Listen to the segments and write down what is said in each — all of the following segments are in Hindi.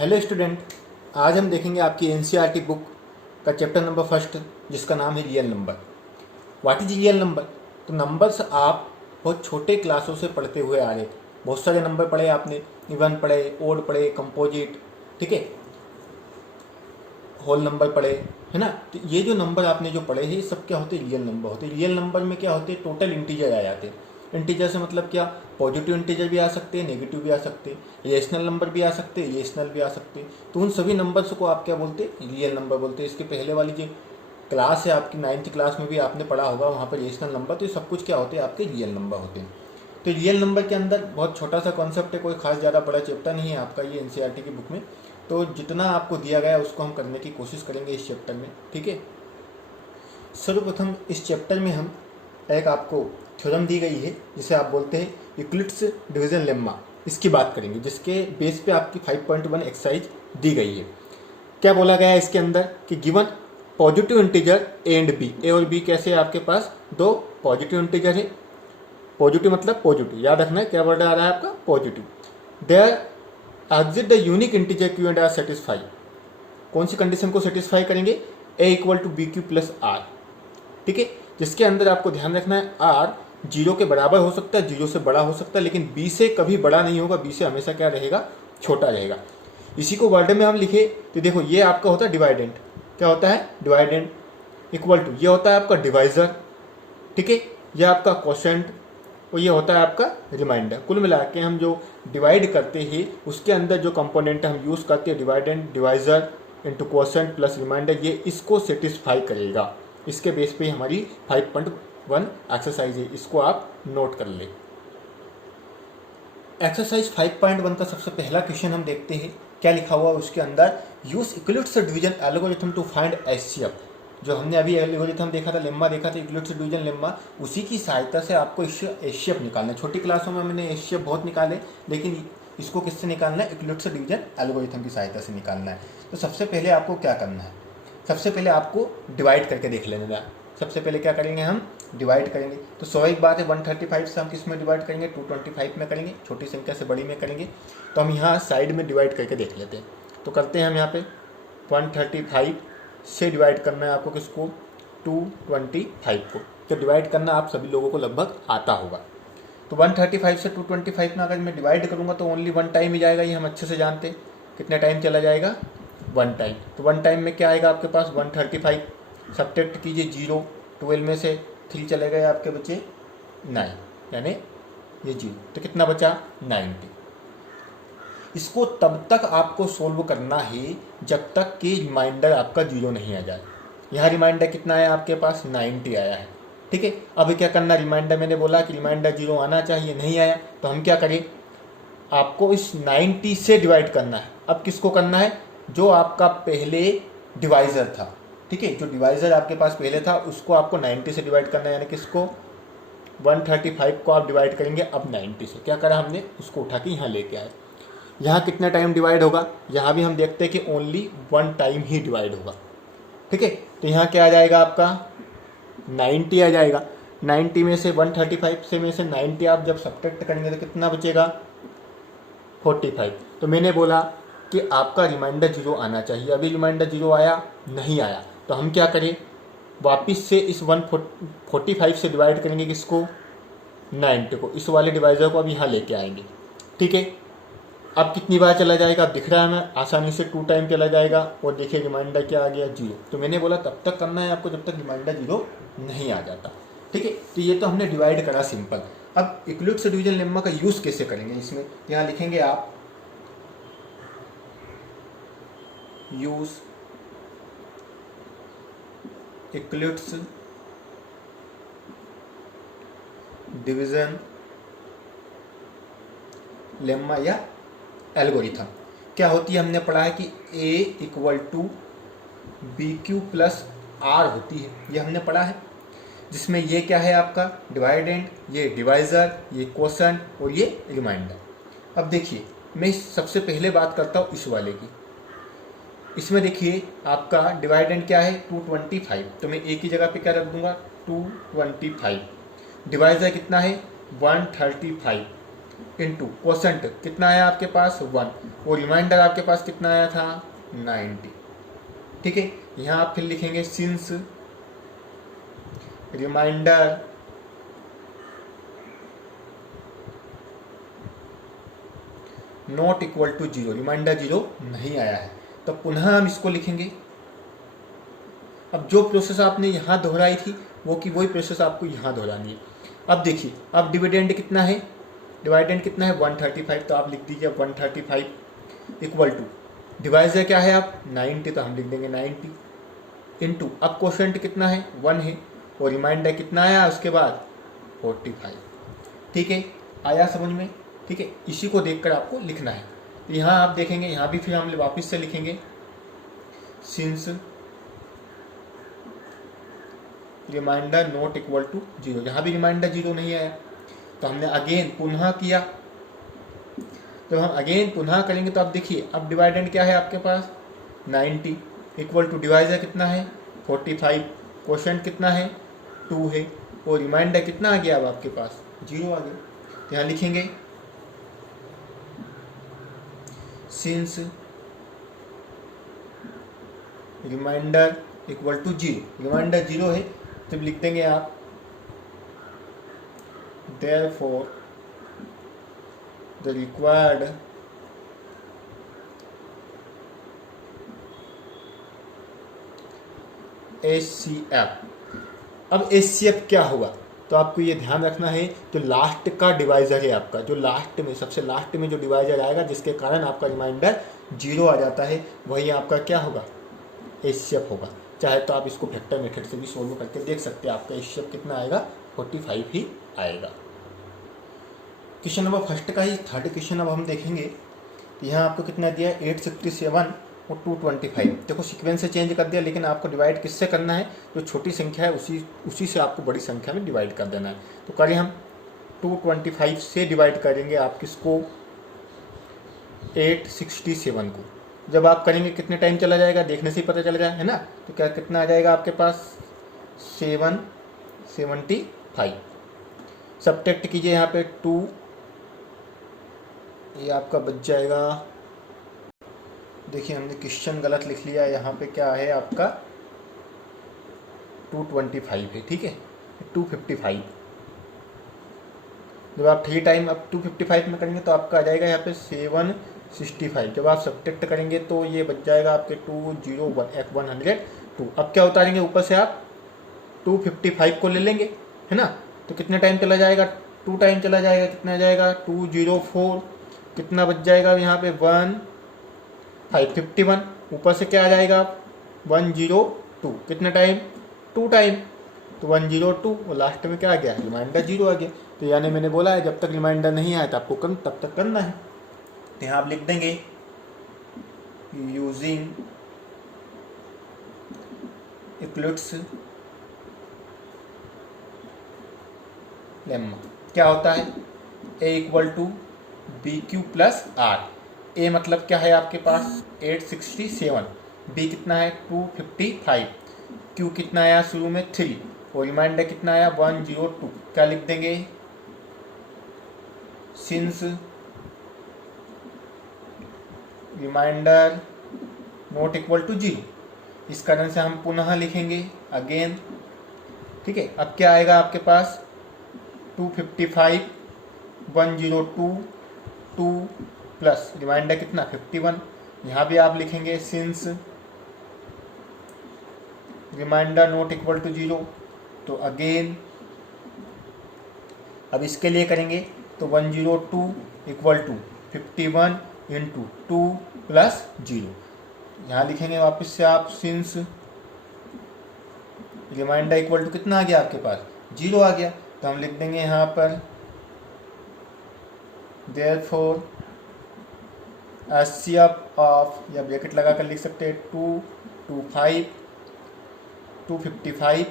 हेलो स्टूडेंट, आज हम देखेंगे आपकी एनसीईआरटी बुक का चैप्टर नंबर फर्स्ट, जिसका नाम है real number. What is real number? तो नंबर्स आप बहुत छोटे क्लासों से पढ़ते हुए आ रहे थे। बहुत सारे नंबर पढ़े आपने, इवन पढ़े, ओड पढ़े, कंपोजिट, ठीक है, होल नंबर पढ़े, है ना। तो ये जो नंबर आपने जो पढ़े हैं, ये सब क्या होते हैं? रियल नंबर होते हैं। रियल नंबर में क्या होते हैं? टोटल इंटीजर आ जाते हैं। इंटीजर से मतलब क्या? पॉजिटिव इंटीजर भी आ सकते हैं, नेगेटिव भी आ सकते हैं, रेशनल नंबर भी आ सकते हैं, रेशनल भी आ सकते हैं। तो उन सभी नंबर्स को आप क्या बोलते हैं? रियल नंबर बोलते हैं। इसके पहले वाली जो क्लास है आपकी 9th क्लास में भी आपने पढ़ा होगा, वहाँ पर रेशनल नंबर। तो ये सब कुछ क्या होते हैं? आपके रियल नंबर होते हैं। तो रियल नंबर के अंदर बहुत छोटा सा कॉन्सेप्ट है, कोई खास ज़्यादा बड़ा चैप्टर नहीं है आपका ये एनसीईआरटी की बुक में। तो जितना आपको दिया गया है उसको हम करने की कोशिश करेंगे इस चैप्टर में, ठीक है। सर्वप्रथम इस चैप्टर में हम एक आपको थ्योरम दी गई है जिसे आप बोलते हैं यूक्लिड्स डिवीजन लेम्मा, इसकी बात करेंगे, जिसके बेस पे आपकी 5.1 एक्सरसाइज दी गई है। क्या बोला गया है इसके अंदर कि given positive integer A and B, A और बी कैसे है आपके पास? दो पॉजिटिव इंटीजर है। पॉजिटिव मतलब पॉजिटिव, याद रखना है क्या वर्ड आ रहा है आपका? Positive. There exist the unique integer Q and R satisfy. कौन सी कंडीशन को सेटिस्फाई करेंगे? A equal to B Q plus R, ठीक है। जिसके अंदर आपको ध्यान रखना है आर 0 के बराबर हो सकता है, 0 से बड़ा हो सकता है, लेकिन बी से कभी बड़ा नहीं होगा। बी से हमेशा क्या रहेगा? छोटा रहेगा। इसी को वर्ड में हम लिखे तो देखो, ये आपका होता है डिवाइडेंट। क्या होता है? डिवाइडेंट। इक्वल टू ये होता है आपका डिवाइजर, ठीक है, ये आपका क्वोशेंट, और ये होता है आपका रिमाइंडर। कुल मिला के हम जो डिवाइड करते हैं उसके अंदर जो कंपोनेंट हम यूज़ करते हैं, dividend, divisor into quotient plus remainder, ये इसको सेटिस्फाई करेगा। इसके बेस पे हमारी 5.1 एक्सरसाइज है, इसको आप नोट कर ले। एक्सरसाइज 5.1 का सबसे पहला क्वेश्चन हम देखते हैं, क्या लिखा हुआ उसके अंदर? Use Euclid's division algorithm to find HCF. जो हमने अभी एल्गोरिथम देखा था, लेम्मा देखा था, यूक्लिड्स डिवीजन लेम्मा, उसी की सहायता से आपको एचसीएफ निकालना है। छोटी क्लासों में हमने एचसीएफ बहुत निकाले, लेकिन इसको किससे निकालना है? यूक्लिड्स डिवीजन एल्गोरिथम की सहायता से निकालना है। तो सबसे पहले आपको क्या करना है? सबसे पहले आपको डिवाइड करके देख लेना है। सबसे पहले क्या करेंगे? हम डिवाइड करेंगे। तो स्वाभाविक बात है, 135 से हम किस में डिवाइड करेंगे? 225 में करेंगे। छोटी संख्या से बड़ी में करेंगे। तो हम यहाँ साइड में डिवाइड करके देख लेते हैं। तो करते हैं हम यहाँ पे 135 से डिवाइड करना है आपको किसको? 225 को। तो डिवाइड करना आप सभी लोगों को लगभग आता होगा। तो 135 से 225 में अगर मैं डिवाइड करूँगा तो ओनली 1 टाइम ही जाएगा, ये हम अच्छे से जानते हैं। कितने टाइम चला जाएगा? 1 टाइम। तो 1 टाइम में क्या आएगा आपके पास? 135। सब्ट्रैक्ट कीजिए 0, 12 में से 3 चले गए आपके बचे 9, यानी ये 0। तो कितना बचा? 90। इसको तब तक आपको सोल्व करना है जब तक कि रिमाइंडर आपका 0 नहीं आ जाए। यहाँ रिमाइंडर कितना है आपके पास? 90 आया है, ठीक है। अब क्या करना? रिमाइंडर मैंने बोला कि रिमाइंडर 0 आना चाहिए, नहीं आया, तो हम क्या करें? आपको इस 90 से डिवाइड करना है। अब किसको करना है? जो आपका पहले डिवाइज़र था, ठीक है, जो डिवाइज़र आपके पास पहले था उसको आपको 90 से डिवाइड करना है। यानी किसको? 135 को आप डिवाइड करेंगे अब 90 से। क्या करा हमने? उसको उठा के यहाँ लेके आए। यहाँ कितना टाइम डिवाइड होगा? यहाँ भी हम देखते हैं कि ओनली 1 टाइम ही डिवाइड होगा, ठीक है। तो यहाँ क्या आ जाएगा आपका? 90 आ जाएगा। 90 में से 135 से में से 90 आप जब सब्ट्रैक्ट करेंगे तो कितना बचेगा? 45। तो मैंने बोला कि आपका रिमाइंडर 0 आना चाहिए। अभी रिमाइंडर 0 आया नहीं आया, तो हम क्या करें? वापिस से इस 145 से डिवाइड करेंगे किसको? 90 को। इस वाले डिवाइज़र को अब यहाँ लेके आएंगे, ठीक है। अब कितनी बार चला जाएगा? अब दिख रहा है हमें, आसानी से 2 टाइम चला जाएगा। और देखिए रिमाइंडर क्या आ गया? 0। तो मैंने बोला तब तक करना है आपको जब तक रिमाइंडर 0 नहीं आ जाता, ठीक है। तो ये तो हमने डिवाइड करा सिंपल। अब यूक्लिड्स डिवीजन लेम्मा का यूज़ कैसे करेंगे? इसमें यहाँ लिखेंगे आप यूज यूक्लिड्स डिवीजन लेम्मा या एल्गोरिथम। क्या होती है? हमने पढ़ा है कि A equal to B Q plus R होती है, ये हमने पढ़ा है। जिसमें ये क्या है आपका? डिवाइडेंट, ये डिवाइज़र, ये क्वोशेंट और ये रिमाइंडर। अब देखिए, मैं सबसे पहले बात करता हूँ इस वाले की। इसमें देखिए आपका डिवाइडेंट क्या है? 225। तो मैं ए की जगह पे क्या रख दूंगा? 225। डिवाइज़र कितना है? 135। इंटू क्वोशंट कितना आया आपके पास 1 और रिमाइंडर आपके पास कितना आया था 90। ठीक है, यहाँ आप फिर लिखेंगे since remainder not equal to 0, remainder 0 नहीं आया है, तो पुनः हम इसको लिखेंगे। अब जो प्रोसेस आपने यहाँ दोहराई थी वो की वही प्रोसेस आपको यहाँ दोहरानी है। अब देखिए, अब डिविडेंड कितना है, डिवाइडेंड कितना है 135, तो आप लिख दीजिए 135 इक्वल टू डिवाइजर क्या है आप 90, तो हम लिख देंगे 90 इंटू अब क्वोशंट कितना है 1 है और रिमाइंडर कितना आया उसके बाद 45। ठीक है, आया समझ में? ठीक है, इसी को देखकर आपको लिखना है। तो यहाँ आप देखेंगे, यहाँ भी फिर हम वापस से लिखेंगे since remainder not equal to 0, यहाँ भी रिमाइंडर 0 नहीं आया, तो हमने अगेन पुनः किया। तो हम अगेन पुनः करेंगे तो आप देखिए, अब डिवाइडेंड क्या है आपके पास 90 इक्वल टू डिवाइजर कितना है 45, क्वोशंट कितना है 2 है और रिमाइंडर कितना आ गया अब आपके पास 0 आ गया। तो यहाँ लिखेंगे since remainder equal to 0, remainder 0 है तो लिख देंगे आप therefore the required HCF। अब HCF क्या होगा, तो आपको ये ध्यान रखना है, जो लास्ट का डिवाइजर है आपका, जो लास्ट में सबसे लास्ट में जो डिवाइजर आएगा जिसके कारण आपका रिमाइंडर 0 आ जाता है, वही आपका क्या होगा HCF होगा। चाहे तो आप इसको फैक्टर मेथड से भी सोल्व करके देख सकते हैं, आपका HCF कितना आएगा 45 ही आएगा। क्वेश्चन नंबर फर्स्ट का ही थर्ड क्वेश्चन अब हम देखेंगे। यहाँ आपको कितना दिया है 867 और 225। देखो सीक्वेंस से चेंज कर दिया, लेकिन आपको डिवाइड किससे करना है, जो छोटी संख्या है उसी से आपको बड़ी संख्या में डिवाइड कर देना है। तो करें हम 225 से डिवाइड करेंगे आप किसको 867 को। जब आप करेंगे कितने टाइम चला जाएगा देखने से ही पता चल जाए है ना। तो क्या कितना आ जाएगा आपके पास 775। सब्ट्रैक्ट कीजिए यहाँ पे 2, ये आपका बच जाएगा, देखिए हमने क्वेश्चन गलत लिख लिया, यहाँ पे क्या है आपका 225 है, ठीक है 255। जब आप 3 टाइम अब 255 में करेंगे तो आपका आ जाएगा यहाँ पे 765। जब आप सब्ट्रैक्ट करेंगे तो ये बच जाएगा आपके 201 अब क्या उतारेंगे ऊपर से आप 255 को ले लेंगे है ना। तो कितने टाइम चला जाएगा 2 टाइम चला जाएगा, कितना आ जाएगा 204, कितना बच जाएगा यहाँ पे 1551, ऊपर से क्या आ जाएगा 102, कितना टाइम 2 टाइम, तो 102 और लास्ट में क्या आ गया रिमाइंडर 0 आ गया। तो यानी मैंने बोला है जब तक रिमाइंडर नहीं आया तो आपको तब तक करना है। तो यहाँ आप लिख देंगे यूजिंग इक्लिप्स लेम्मा। क्या होता है A equal to B Q plus R. A मतलब क्या है आपके पास 867, बी कितना है 255, क्यू कितना आया शुरू में 3 और रिमाइंडर कितना आया 102। क्या लिख देंगे since remainder not equal to 0। इस कारण से हम पुनः लिखेंगे अगेन, ठीक है। अब क्या आएगा आपके पास 255 102 2 प्लस रिमाइंडर कितना 51। यहाँ भी आप लिखेंगे since remainder not equal to 0। तो अगेन अब इसके लिए करेंगे तो 102 इक्वल टू 51 इंटू 2 प्लस 0। यहाँ लिखेंगे वापस से आप सिंस रिमाइंडर इक्वल टू कितना आ गया आपके पास 0 आ गया। तो हम लिख देंगे यहाँ पर therefore HCF ऑफ, या ब्रैकेट लगा कर लिख सकते हैं 255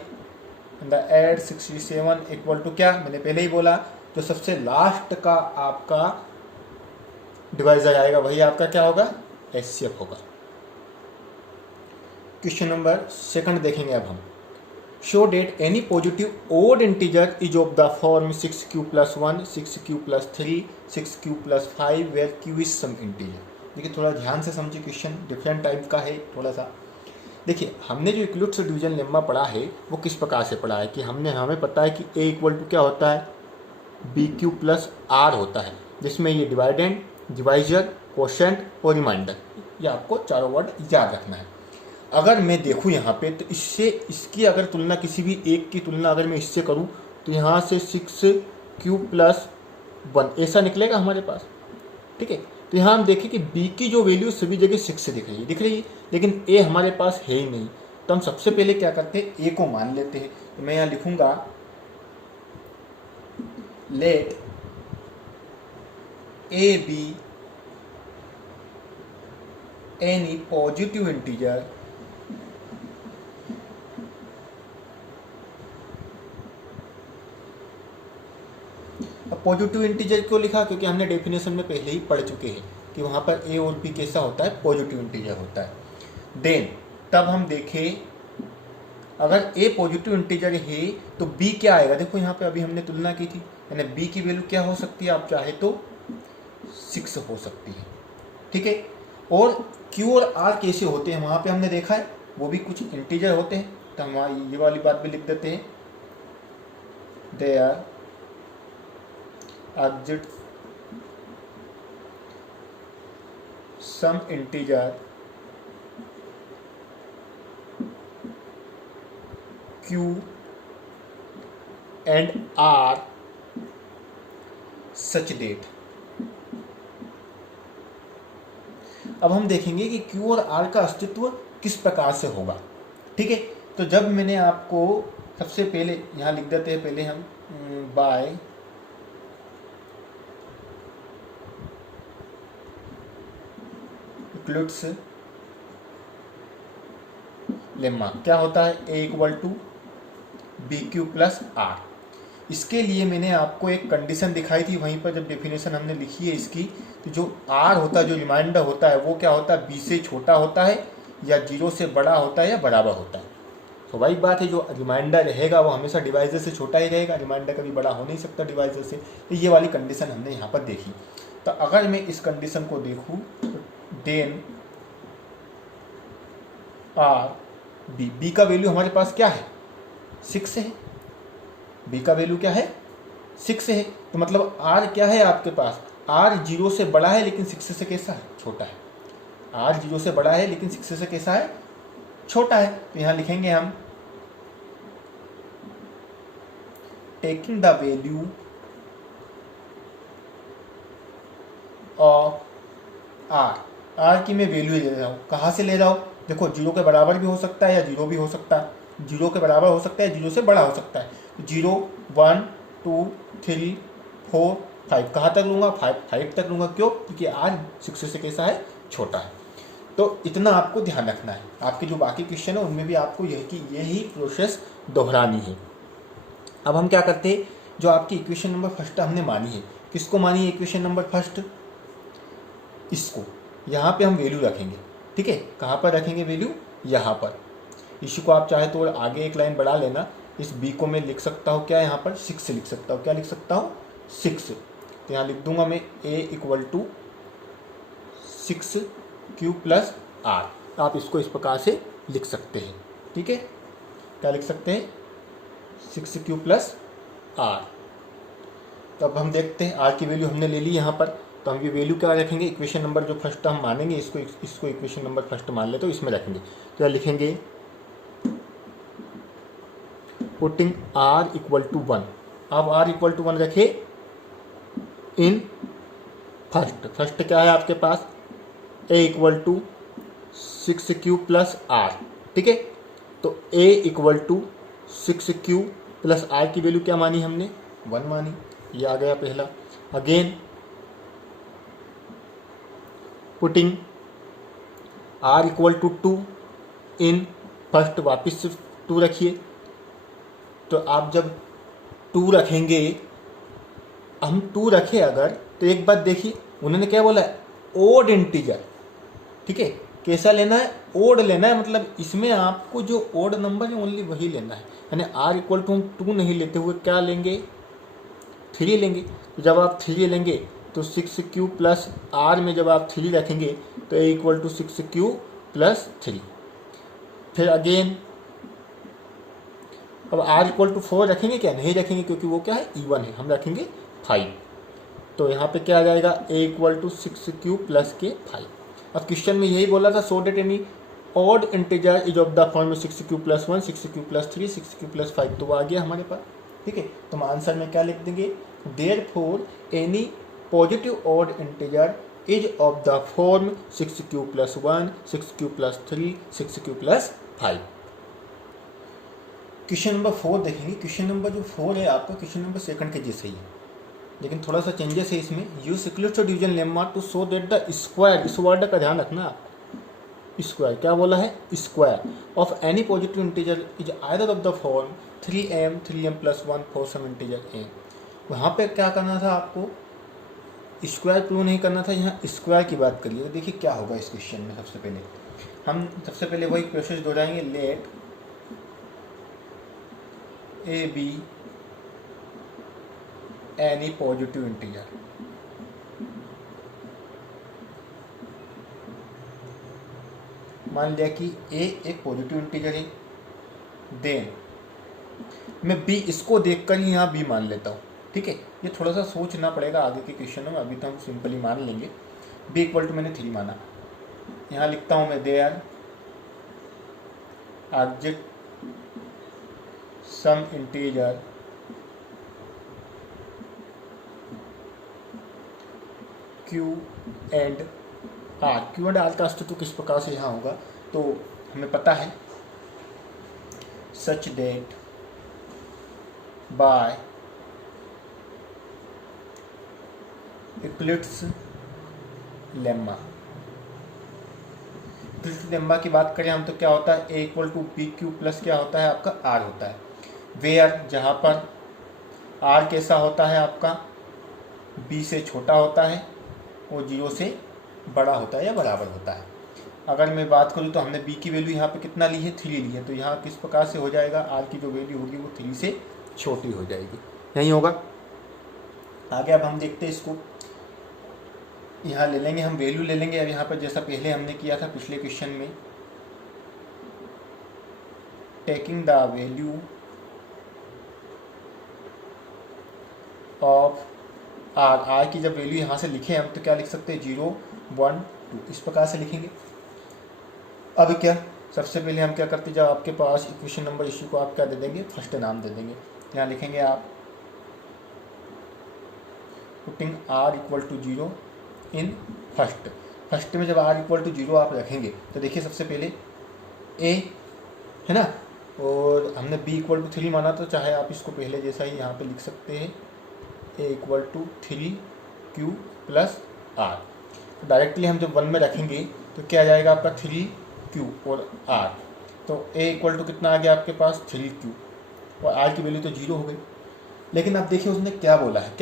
एंड द 867 इक्वल टू क्या, मैंने पहले ही बोला जो सबसे लास्ट का आपका डिवाइजर आएगा वही आपका क्या होगा HCF होगा। क्वेश्चन नंबर सेकंड देखेंगे अब हम। Show that any positive odd integer is of the form 6q + 1, 6q + 3, 6q + 5 where q is some integer. देखिए थोड़ा ध्यान से समझिए, क्वेश्चन डिफरेंट टाइप का है थोड़ा सा। देखिए हमने जो इक्लुट्स डिवीजन लेम्मा पढ़ा है वो किस प्रकार से पढ़ा है कि हमें पता है कि a = क्या होता है, BQ + R होता है, जिसमें ये डिवाइडेंड, डिवाइजर, कोशेंट और रिमाइंडर, ये आपको चारों वर्ड याद रखना है। अगर मैं देखूँ यहाँ पे तो इसकी अगर तुलना किसी भी एक की तुलना अगर मैं इससे करूँ तो यहाँ से 6q + 1 ऐसा निकलेगा हमारे पास। ठीक है, तो यहाँ हम देखें कि b की जो वैल्यू सभी जगह 6 से दिख रही है, लेकिन a हमारे पास है ही नहीं। तो हम सबसे पहले क्या करते हैं, a को मान लेते हैं। तो मैं यहाँ लिखूँगा let a be any positive integer अब पॉजिटिव इंटीजर क्यों लिखा, क्योंकि हमने डेफिनेशन में पहले ही पढ़ चुके हैं कि वहाँ पर a और b कैसा होता है, पॉजिटिव इंटीजर होता है। देन तब हम देखें अगर a पॉजिटिव इंटीजर है तो b क्या आएगा। देखो यहाँ पे अभी हमने तुलना की थी, यानी b की वैल्यू क्या हो सकती है, आप चाहे तो 6 हो सकती है। ठीक है, और q और r कैसे होते हैं वहाँ पे हमने देखा है, वो भी कुछ इंटीजर होते हैं। तो हम ये वाली बात भी लिख देते हैं, there are exists some integer q and r such that। अब हम देखेंगे कि q और r का अस्तित्व किस प्रकार से होगा। ठीक है, तो जब मैंने आपको सबसे पहले यहाँ लिख देते हैं, पहले हम बाय इक्लुट्स लेम्मा क्या होता है, a = BQ + R। इसके लिए मैंने आपको एक कंडीशन दिखाई थी वहीं पर, जब डेफिनेशन हमने लिखी है इसकी, तो जो R होता है, जो रिमाइंडर होता है, वो क्या होता है, B से छोटा होता है या 0 से बड़ा होता है या बराबर होता है। स्वाभाविक बात है, जो रिमाइंडर रहेगा वो हमेशा डिवाइजर से छोटा ही रहेगा, रिमाइंडर कभी बड़ा हो नहीं सकता डिवाइजर से। तो ये वाली कंडीशन हमने यहाँ पर देखी। तो अगर मैं इस कंडीशन को देखूँ तो देन आर बी का वैल्यू हमारे पास क्या है, 6 है। बी का वैल्यू क्या है, 6 है। तो मतलब आर क्या है आपके पास, आर 0 से बड़ा है लेकिन 6 से कैसा है, छोटा है। आर 0 से बड़ा है लेकिन 6 से कैसा है, छोटा है। तो यहां लिखेंगे हम taking the value of R, R की मैं वैल्यू ले रहा हूँ। कहाँ से ले रहा हूँ, देखो 0 के बराबर भी हो सकता है या 0 भी हो सकता है, 0 के बराबर हो सकता है, 0 से बड़ा हो सकता है। 0 1 2 3 4 5 कहाँ तक लूँगा, 5 तक लूँगा। क्यों, क्योंकि आर 6 से कैसा है, छोटा है। तो इतना आपको ध्यान रखना है। आपके जो बाकी क्वेश्चन है उनमें भी आपको यही प्रोसेस दोहरानी है। अब हम क्या करते हैं, जो आपकी इक्वेशन नंबर फर्स्ट हमने मानी है, किसको मानी है इक्वेशन नंबर फर्स्ट, इसको यहाँ पे हम वैल्यू रखेंगे। ठीक है, कहाँ पर रखेंगे वैल्यू, यहाँ पर। इसी को आप चाहे तो आगे एक लाइन बढ़ा लेना। इस बी को मैं लिख सकता हूँ क्या, यहाँ पर 6 लिख सकता हूँ। क्या लिख सकता हूँ, 6। तो यहाँ लिख दूंगा मैं a = 6q + r। आप इसको इस प्रकार से लिख सकते हैं। ठीक है, क्या लिख सकते हैं, 6q + r। तो अब हम देखते हैं, r की वैल्यू हमने ले ली यहाँ पर। तो हम ये वैल्यू क्या रखेंगे, इक्वेशन नंबर जो फर्स्ट हम मानेंगे, इसको इक्वेशन नंबर फर्स्ट मान ले तो इसमें रखेंगे। तो यहाँ लिखेंगे पुटिंग r = 1। अब r = 1 रखे इन फर्स्ट क्या है आपके पास, a = 6q + r। ठीक है, तो a = 6q + r की वैल्यू क्या मानी हमने, 1 मानी। ये आ गया पहला। Again putting r = 2 in first, वापिस से 2 रखिए। तो आप जब 2 रखेंगे, हम 2 रखे अगर, तो एक बात देखिए उन्होंने क्या बोला है, ओड इंटीजर। ठीक है, कैसा लेना है, ओड लेना है, मतलब इसमें आपको जो ओड नंबर है ओनली वही लेना है, यानी आर इक्वल टू हम 2 नहीं लेते हुए क्या लेंगे, 3 लेंगे। तो जब आप 3 लेंगे तो 6q प्लस आर में जब आप 3 रखेंगे तो ए इक्वल टू 6q प्लस 3। फिर अगेन अब आर इक्वल टू 4 रखेंगे क्या, नहीं रखेंगे, क्योंकि वो क्या है इवन है, हम रखेंगे 5। तो यहाँ पे क्या आ जाएगा, ए इक्वल टू 6q प्लस के 5। अब क्वेश्चन में यही बोला था, so that any odd integer is of the form 6q plus 1, 6q plus 3, 6q plus 5, तो वो आ गया हमारे पास। ठीक है, तो हम आंसर में क्या लिख देंगे, therefore any positive odd integer is of the form 6q plus 1, 6q plus 3, 6q plus 5। Question number 4 देखेंगे। क्वेश्चन नंबर जो 4 है आपका क्वेश्चन नंबर 2 के जैसे ही है, लेकिन थोड़ा सा चेंजेस है इसमें। Use equivalent division lemma to show that the square, इस वर्ड का ध्यान रखना आप, स्क्वायर क्या बोला है, square of any positive integer is either of the form 3m, 3m plus 1 for some integer m। वहाँ पे क्या करना था आपको, स्क्वायर प्रूव नहीं करना था, यहाँ स्क्वायर की बात करिए। तो देखिए क्या होगा इस क्वेश्चन में। सबसे पहले वही प्रोसेस दोहराएंगे, let A be any positive integer. मान लिया कि ए एक पॉजिटिव इंटीजर है, देन मैं बी इसको देखकर ही यहाँ बी मान लेता हूँ। ठीक है, ये थोड़ा सा सोचना पड़ेगा आगे के क्वेश्चनों में, अभी तो हम सिंपली मान लेंगे। बी इक्वल टू मैंने 3 माना, यहाँ लिखता हूँ मैं there object some integer Q and R। Q and R का अस्तित्व किस प्रकार से यहाँ होगा, तो हमें पता है such that by Euclid's lemma. Euclid's lemma की बात करें हम तो क्या होता है, A equal to P Q plus क्या होता है आपका R होता है, वेयर जहाँ पर R कैसा होता है आपका B से छोटा होता है और 0 से बड़ा होता है या बराबर होता है। अगर मैं बात करूँ तो हमने b की वैल्यू यहाँ पे कितना ली है, 3 ली है, तो यहाँ किस प्रकार से हो जाएगा, r की जो वैल्यू होगी वो 3 से छोटी हो जाएगी, यही होगा। आगे अब हम देखते हैं इसको, यहाँ ले लेंगे हम वैल्यू ले लेंगे। अब यहाँ पर जैसा पहले हमने किया था पिछले क्वेश्चन में, taking the value of R की जब वैल्यू यहाँ से लिखे हम तो क्या लिख सकते हैं, 0, 1, 2, इस प्रकार से लिखेंगे। अब क्या, सबसे पहले हम क्या करते हैं, जब आपके पास इक्वेशन नंबर इश्यू को आप क्या दे देंगे, फर्स्ट नाम दे देंगे। यहाँ लिखेंगे आप putting r equal to 0 in first में जब r इक्वल टू 0 आप रखेंगे तो देखिए सबसे पहले a है ना, और हमने b इक्वल टू 3 माना, तो चाहे आप इसको पहले जैसा ही यहाँ पे लिख सकते हैं, a equal to 3q plus r। Directly हम जब 1 में रखेंगे तो क्या आ जाएगा आपका 3q और r, तो a इक्वल टू कितना आ गया आपके पास 3q, और r की वैल्यू तो 0 हो गई। लेकिन अब देखिए उसने क्या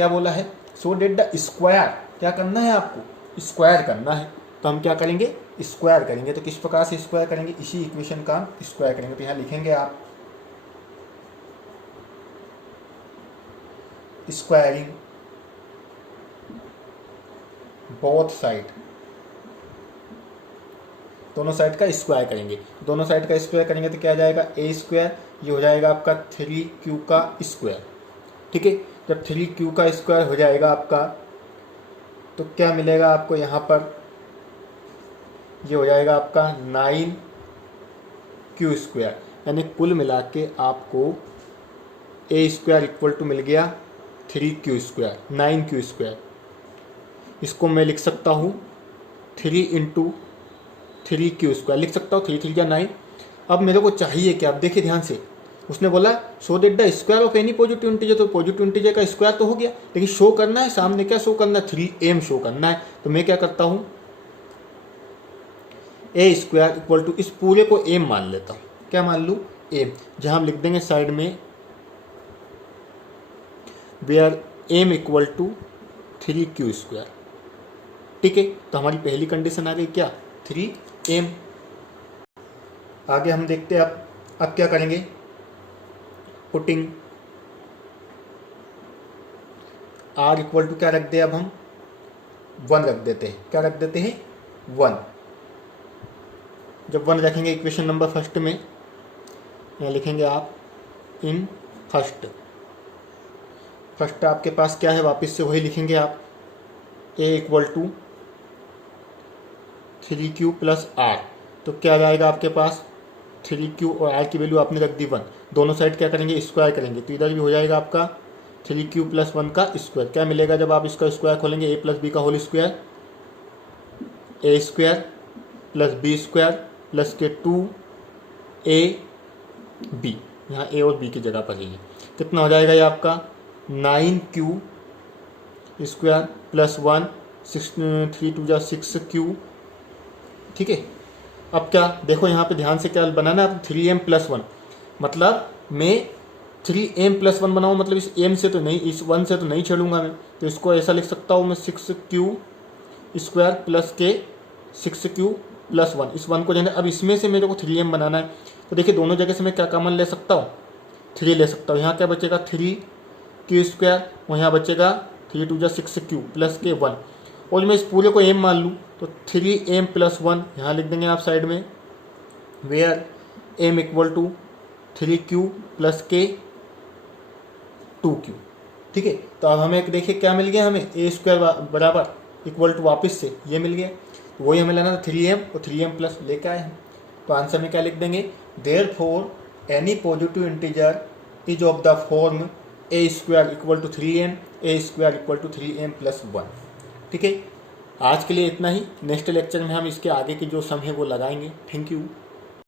बोला है, सो डेट द स्क्वायर, क्या करना है आपको, स्क्वायर करना है। तो हम क्या करेंगे, स्क्वायर करेंगे। तो किस प्रकार से स्क्वायर करेंगे, इसी इक्वेशन का स्क्वायर करेंगे। तो यहाँ लिखेंगे आप स्क्वायरिंग बोथ साइड, दोनों साइड का स्क्वायर करेंगे। दोनों साइड का स्क्वायर करेंगे तो क्या आ जाएगा, a स्क्वायर, ये हो जाएगा आपका 3q का स्क्वायर। ठीक है, जब 3q का स्क्वायर हो जाएगा आपका तो क्या मिलेगा आपको, यहाँ पर ये हो जाएगा आपका 9q स्क्वायर, यानी कुल मिला के आपको a स्क्वायर इक्वल टू मिल गया 3q स्क्वायर, 9q स्क्वायर। इसको मैं लिख सकता हूँ 3 इंटू 3q स्क्वायर लिख सकता हूँ, 3 3 या 9। अब मेरे को चाहिए क्या, अब देखिए ध्यान से, उसने बोला show that the square of any positive integer, तो पॉजिटिव इंटीजर का स्क्वायर तो हो गया, लेकिन शो करना है सामने, क्या शो करना है, 3m शो करना है। तो मैं क्या करता हूँ, a स्क्वायर इक्वल टू इस पूरे को m मान लेता हूँ, क्या मान लूँ, m, जहाँ हम लिख देंगे साइड में where m equal to 3q square. ठीक है, तो हमारी पहली कंडीशन आ गई क्या, 3q एम। आगे हम देखते हैं अब क्या करेंगे, पुटिंग आर इक्वल टू क्या रख दे, अब हम 1 रख देते हैं। क्या रख देते हैं, 1। जब 1 रखेंगे इक्वेशन नंबर फर्स्ट में, यहाँ लिखेंगे आप इन फर्स्ट आपके पास क्या है, वापस से वही लिखेंगे आप, A equal to 3q plus R. तो क्या जाएगा आपके पास, 3q और r की वैल्यू आपने रख दी 1। दोनों साइड क्या करेंगे, स्क्वायर करेंगे, तो इधर भी हो जाएगा आपका 3q प्लस 1 का स्क्वायर। क्या मिलेगा जब आप इसका स्क्वायर खोलेंगे, a प्लस बी का whole square, a square plus B square plus के 2ab, यहाँ a और b की जगह पर ही है। कितना हो जाएगा ये आपका 9q स्क्वायर प्लस 1, 3 2 जा 6q। ठीक है, अब क्या देखो यहाँ पे ध्यान से क्या बनाना है, 3m प्लस 1, मतलब मैं 3m प्लस 1 बनाऊँ, मतलब इस m से तो नहीं, इस 1 से तो नहीं छेड़ूंगा मैं, तो इसको ऐसा लिख सकता हूँ मैं 6q स्क्वायर प्लस के 6q प्लस 1। इस 1 को जाने, अब इसमें से मेरे को 3m बनाना है, तो देखिए दोनों जगह से मैं क्या कॉमन ले सकता हूँ, 3 ले सकता हूँ। यहाँ क्या बचेगा, 3q स्क्वायर, और यहाँ बचेगा 3 2 जा 6q प्लस के 1, और मैं इस पूरे को m मान लूँ तो 3m प्लस 1 यहाँ लिख देंगे आप साइड में, where m equal to 3q plus के 2q। ठीक है, तो अब हमें देखिए क्या मिल गया, हमें ए स्क्वायर बराबर इक्वल टू वापस से ये मिल गया, वही हमें लेना था 3m और 3m प्लस लेके आए हैं। तो आंसर में क्या लिख देंगे, therefore any positive integer is of the form A square equal to 3m, A square equal to 3m plus 1। ठीक है, आज के लिए इतना ही। नेक्स्ट लेक्चर में हम इसके आगे की जो सम है वो लगाएंगे। Thank you.